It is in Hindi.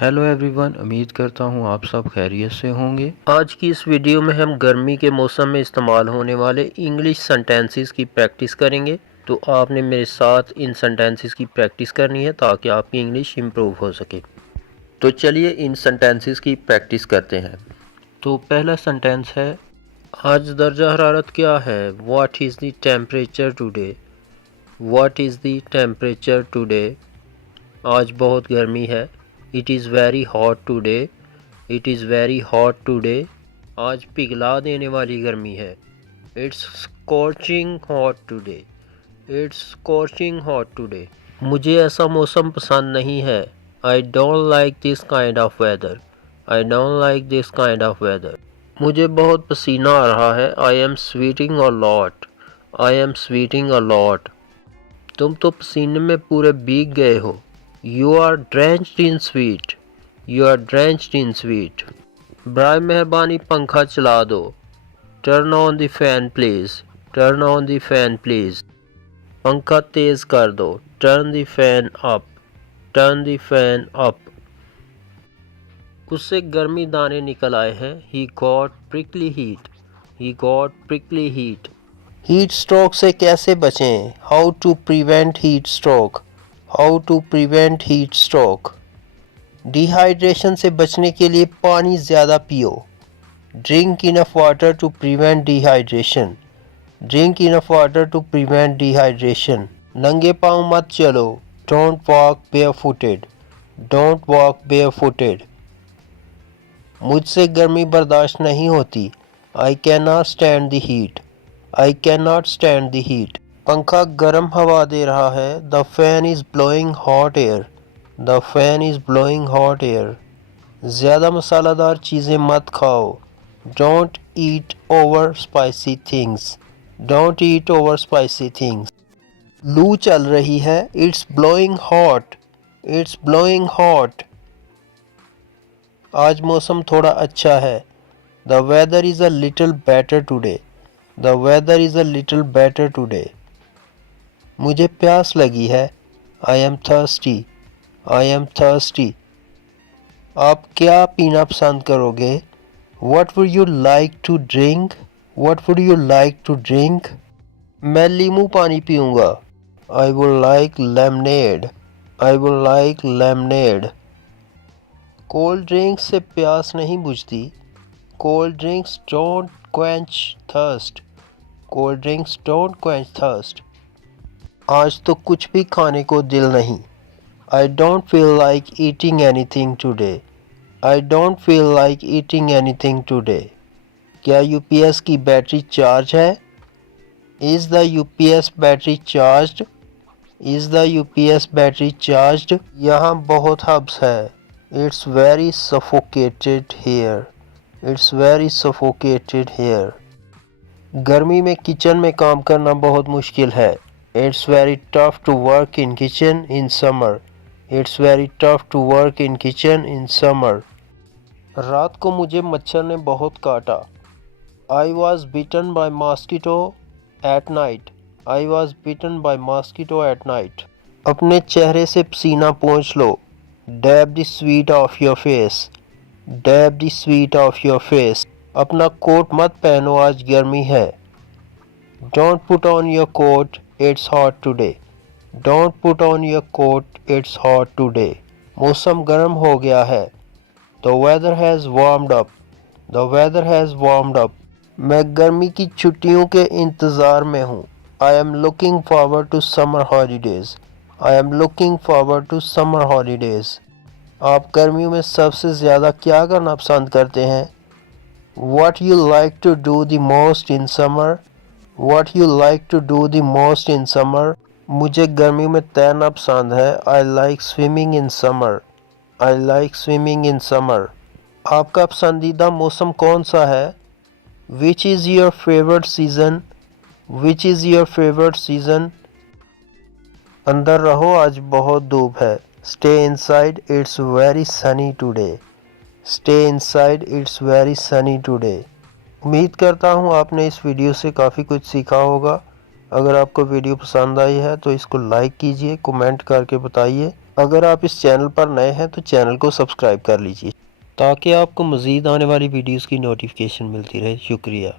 हेलो एवरीवन, उम्मीद करता हूँ आप सब खैरियत से होंगे। आज की इस वीडियो में हम गर्मी के मौसम में इस्तेमाल होने वाले इंग्लिश सेंटेंसेस की प्रैक्टिस करेंगे। तो आपने मेरे साथ इन सेंटेंसेस की प्रैक्टिस करनी है ताकि आपकी इंग्लिश इम्प्रूव हो सके। तो चलिए इन सेंटेंसेस की प्रैक्टिस करते हैं। तो पहला सेंटेंस है, आज दर्जा हरारत क्या है? What is the temperature today? What is the temperature today? आज बहुत गर्मी है। It is very hot today. It is very hot today. आज पिघला देने वाली गर्मी है। It's scorching hot today. It's scorching hot today. मुझे ऐसा मौसम पसंद नहीं है। I don't like this kind of weather. I don't like this kind of weather. मुझे बहुत पसीना आ रहा है। I M sweating a lot. I am sweating a lot. तुम तो पसीने में पूरे भीग गए हो। You are drenched in sweat. You are drenched in sweat. बराए मेहरबानी पंखा चला दो। Turn on the fan please. Turn on the fan please. पंखा तेज कर दो। Turn the fan up. Turn the fan up. उससे गर्मी दाने निकल आए हैं। He got prickly heat. He got prickly heat. Heat stroke से कैसे बचें? How to prevent heat stroke. How to prevent heat stroke. Dehydration से बचने के लिए पानी ज़्यादा पियो। Drink enough water to prevent dehydration. Drink enough water to prevent dehydration. नंगे पाँव मत चलो। Don't walk barefooted. Don't walk barefooted. मुझसे गर्मी बर्दाश्त नहीं होती। I can not stand the heat. I can not stand the heat. पंखा गर्म हवा दे रहा है। The fan is blowing hot air. The fan is blowing hot air. ज़्यादा मसालेदार चीज़ें मत खाओ। Don't eat over spicy things. Don't eat over spicy things. लू चल रही है। It's blowing hot. It's blowing hot. आज मौसम थोड़ा अच्छा है। The weather is a little better today. The weather is a little better today. मुझे प्यास लगी है। I am thirsty. I am thirsty. आप क्या पीना पसंद करोगे? What would you like to drink? What would you like to drink? मैं लीमू पानी पीऊँगा। I would like lemonade. I would like lemonade. Cold drinks से प्यास नहीं बुझती। Cold drinks don't quench thirst. Cold drinks don't quench thirst. आज तो कुछ भी खाने को दिल नहीं। I don't feel like eating anything today. I don't feel like eating anything today. क्या यूपीएस की बैटरी चार्ज है? Is the UPS battery charged? Is the UPS battery charged? यहाँ बहुत हब्स है। It's very suffocated here. It's very suffocated here. गर्मी में किचन में काम करना बहुत मुश्किल है। It's very tough to work in kitchen in summer. It's very tough to work in kitchen in summer. रात को मुझे मच्छर ने बहुत काटा। I was bitten by mosquito at night. I was bitten by mosquito at night. अपने चेहरे से पसीना पोंछ लो। Dab the sweat off your face. Dab the sweat off your face. अपना कोट मत पहनो, आज गर्मी है। Don't put on your coat, it's hot today. Don't put on your coat, it's hot today. मौसम गर्म हो गया है। The weather has warmed up. The weather has warmed up. मैं गर्मी की छुट्टियों के इंतज़ार में हूँ। I am looking forward to summer holidays. I am looking forward to summer holidays. आप गर्मियों में सबसे ज़्यादा क्या करना पसंद करते हैं? What you like to do the most in summer? What you like to do the most in summer? मुझे गर्मियों में तैरना पसंद है। I like swimming in summer. I like swimming in summer. आपका पसंदीदा मौसम कौन सा है? Which is your favorite season? Which is your favorite season? अंदर रहो, आज बहुत धूप है। Stay inside, it's very sunny today. Stay inside, it's very sunny today. उम्मीद करता हूँ आपने इस वीडियो से काफ़ी कुछ सीखा होगा। अगर आपको वीडियो पसंद आई है तो इसको लाइक कीजिए, कमेंट करके बताइए अगर आप इस चैनल पर नए हैं तो चैनल को सब्सक्राइब कर लीजिए ताकि आपको मज़ीद आने वाली वीडियोस की नोटिफिकेशन मिलती रहे। शुक्रिया।